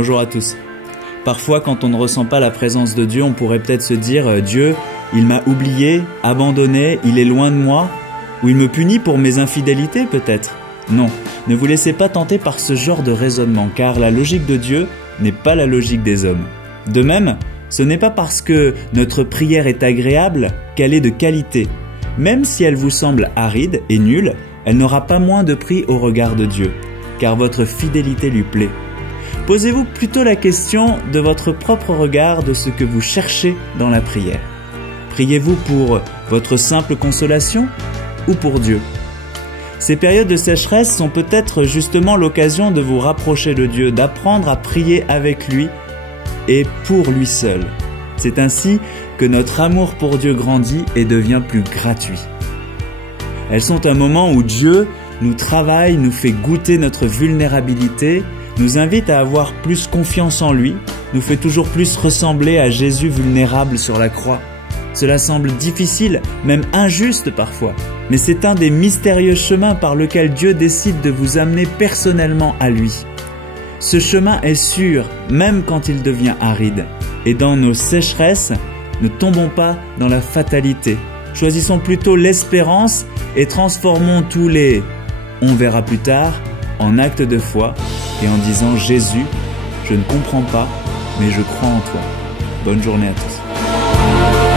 Bonjour à tous. Parfois, quand on ne ressent pas la présence de Dieu, on pourrait peut-être se dire « Dieu, il m'a oublié, abandonné, il est loin de moi » ou « il me punit pour mes infidélités peut-être ». Non, ne vous laissez pas tenter par ce genre de raisonnement, car la logique de Dieu n'est pas la logique des hommes. De même, ce n'est pas parce que notre prière est agréable qu'elle est de qualité. Même si elle vous semble aride et nulle, elle n'aura pas moins de prix au regard de Dieu, car votre fidélité lui plaît. Posez-vous plutôt la question de votre propre regard de ce que vous cherchez dans la prière. Priez-vous pour votre simple consolation ou pour Dieu? Ces périodes de sécheresse sont peut-être justement l'occasion de vous rapprocher de Dieu, d'apprendre à prier avec lui et pour lui seul. C'est ainsi que notre amour pour Dieu grandit et devient plus gratuit. Elles sont un moment où Dieu nous travaille, nous fait goûter notre vulnérabilité, nous invite à avoir plus confiance en lui, nous fait toujours plus ressembler à Jésus vulnérable sur la croix. Cela semble difficile, même injuste parfois, mais c'est un des mystérieux chemins par lequel Dieu décide de vous amener personnellement à lui. Ce chemin est sûr, même quand il devient aride. Et dans nos sécheresses, ne tombons pas dans la fatalité. Choisissons plutôt l'espérance et transformons tous les « on verra plus tard » en actes de foi et en disant « Jésus, je ne comprends pas, mais je crois en toi ». Bonne journée à tous.